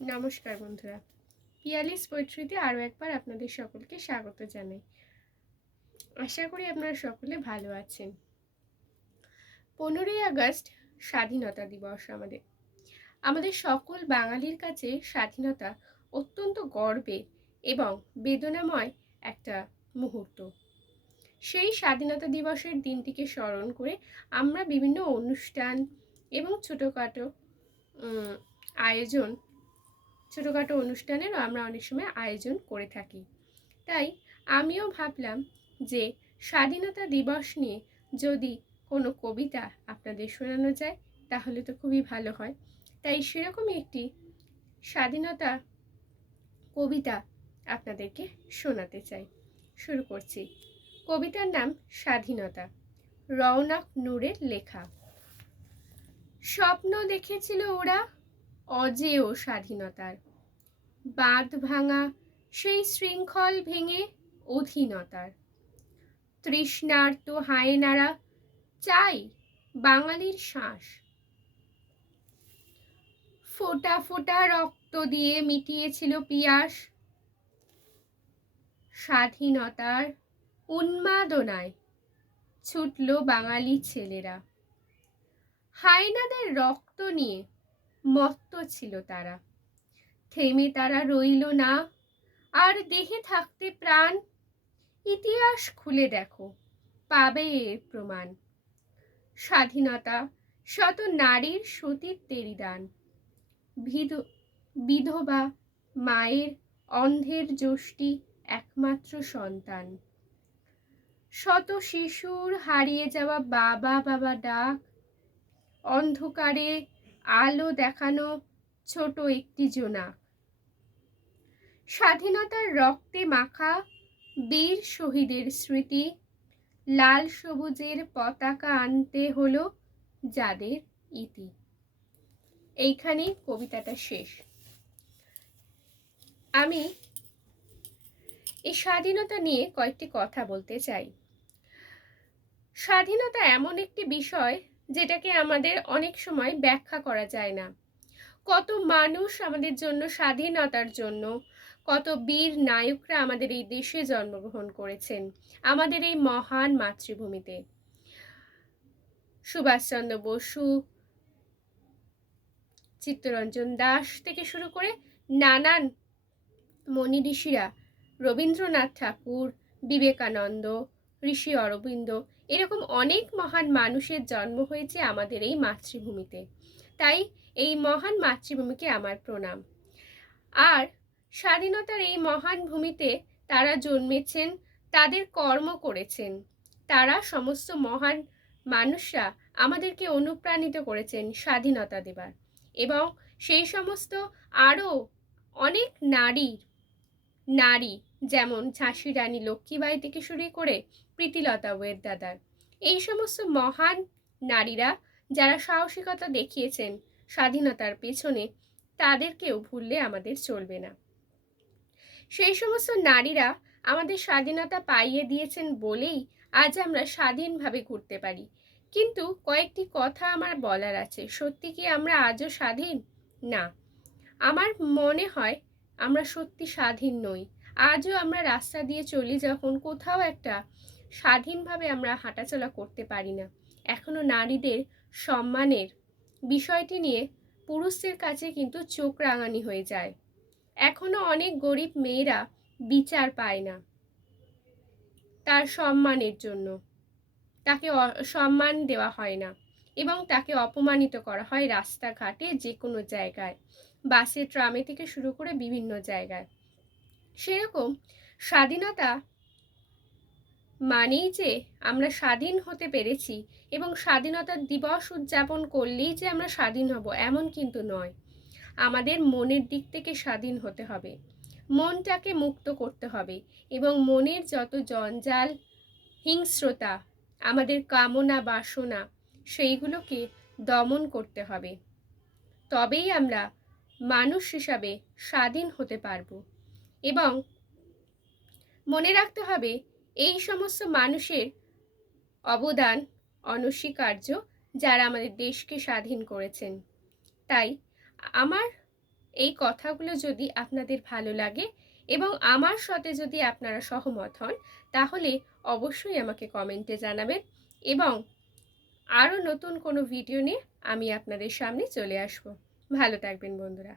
নমস্কার বন্ধুরা, পিয়ালিস পোয়েট্রিতে আরও একবার আপনাদের সকলকে স্বাগত জানাই। আশা করি আপনারা সকলে ভালো আছেন। 15ই আগস্ট স্বাধীনতা দিবস। আমাদের সকল বাঙালির কাছে স্বাধীনতা অত্যন্ত গর্বের এবং বেদনাময় একটা মুহূর্ত। সেই স্বাধীনতা দিবসের দিনটিকে স্মরণ করে আমরা বিভিন্ন অনুষ্ঠান এবং ছোটোখাটো অনুষ্ঠানেরও আমরা অনেক সময় আয়োজন করে থাকি। তাই আমিও ভাবলাম যে স্বাধীনতা দিবস নিয়ে যদি কোনো কবিতা আপনাদের শোনানো যায় তাহলে তো খুবই ভালো হয়। তাই সেরকমই একটি স্বাধীনতা কবিতা আপনাদেরকে শোনাতে চাই। শুরু করছি। কবিতার নাম স্বাধীনতা, রওনাক নূরের লেখা। স্বপ্ন দেখেছিল ওরা অজেয় স্বাধীনতার, বাঁধ ভাঙা সেই শৃঙ্খল ভেঙে অধীনতার। তৃষ্ণার্ত হায়েনারা চাই বাঙালির শ্বাস, ফোঁটা ফোঁটা রক্ত দিয়ে মিটিয়েছিল পিয়াস। স্বাধীনতার উন্মাদনায় ছুটল বাঙালি ছেলেরা, হায়নাদের রক্ত নিয়ে মত্ত ছিল তারা। থেমে তারা রইল না, আর দেহে থাকতে প্রাণ। ইতিহাস খুলে দেখো, পাবে এর প্রমাণ। স্বাধীনতা শত নারীর সতীত্বেরই দান, বিধবা মায়ের অন্ধের যষ্টি একমাত্র সন্তান। শত শিশুর হারিয়ে যাওয়া বাবা বাবা ডাক, অন্ধকারে আলো দেখানো ছোট একটি জোনাক। স্বাধীনতার রক্তে মাখা বীর শহীদের স্মৃতি, লাল সবুজের পতাকা আনতে হলো যাদের ইতি। এইখানেই কবিতাটা শেষ। আমি এই স্বাধীনতা নিয়ে কয়েকটি কথা বলতে চাই। স্বাধীনতা এমন একটি বিষয় যেটাকে আমাদের অনেক সময় ব্যাখ্যা করা যায় না। কত মানুষ আমাদের জন্য, স্বাধীনতার জন্য কত বীর নায়করা আমাদের এই দেশে জন্মগ্রহণ করেছেন, আমাদের এই মহান মাতৃভূমিতে। সুভাষচন্দ্র বসু, চিত্তরঞ্জন দাস থেকে শুরু করে নানান মনি ঋষিরা, রবীন্দ্রনাথ ঠাকুর, বিবেকানন্দ, ঋষি অরবিন্দ, এরকম অনেক মহান মানুষের জন্ম হয়েছে আমাদের এই মাতৃভূমিতে। তাই এই মহান মাতৃভূমিকে আমার প্রণাম। আর স্বাধীনতার এই মহান ভূমিতে তারা জন্মেছেন, তাদের কর্ম করেছেন, তারা সমস্ত মহান মানুষরা আমাদেরকে অনুপ্রাণিত করেছেন স্বাধীনতা দেবার। এবং সেই সমস্ত আরও অনেক নারী যেমন ঝাঁসি রানী লক্ষ্মীবাঈ থেকে শুরু করে প্রীতিলতা ওয়েদাদার, এই সমস্ত মহান নারীরা যারা সাহসিকতা দেখিয়েছেন স্বাধীনতার পেছনে, তাদেরকেও ভুললে আমাদের চলবে না। সেই সমস্ত নারীরা আমাদের স্বাধীনতা পাইয়ে দিয়েছেন বলেই আজ আমরা স্বাধীনভাবে ঘুরতে পারি। কিন্তু কয়েকটি কথা আমার বলার আছে। সত্যি কি আমরা আজও স্বাধীন? না, আমার মনে হয় আমরা সত্যি স্বাধীন নই। আজও আমরা রাস্তা দিয়ে চলি যখন, কোথাও একটা স্বাধীনভাবে আমরা হাঁটাচলা করতে পারি না। এখনো নারীদের সম্মানের বিষয়টি নিয়ে পুরুষদের কাছে কিন্তু চোখ রাঙানি হয়ে যায়। এখনো অনেক গরিব মেয়েরা বিচার পায় না তার সম্মানের জন্য, তাকে সম্মান দেওয়া হয় না এবং তাকে অপমানিত করা হয় রাস্তাঘাটে, যে কোনো জায়গায়, বাসে ট্রামে থেকে শুরু করে বিভিন্ন জায়গায়। সেরকম স্বাধীনতা মানেই যে আমরা স্বাধীন হতে পেরেছি এবং স্বাধীনতার দিবস উদযাপন করলেই যে আমরা স্বাধীন হব এমন কিন্তু নয়। আমাদের মনের দিক থেকে স্বাধীন হতে হবে, মনটাকে মুক্ত করতে হবে এবং মনের যত জঞ্জাল, হিংস্রতা, আমাদের কামনা বাসনা, সেইগুলোকে দমন করতে হবে। তবেই আমরা মানুষ হিসাবে স্বাধীন হতে পারব। এবং মনে রাখতে হবে এই সমস্ত মানুষের অবদান অনস্বীকার্য, যারা আমাদের দেশকে স্বাধীন করেছেন। তাই আমার এই কথাগুলো যদি আপনাদের ভালো লাগে এবং আমার সাথে যদি আপনারা সহমত হন, তাহলে অবশ্যই আমাকে কমেন্টে জানাবেন এবং আরও নতুন কোনো ভিডিও নিয়ে আমি আপনাদের সামনে চলে আসব। ভালো থাকবেন বন্ধুরা।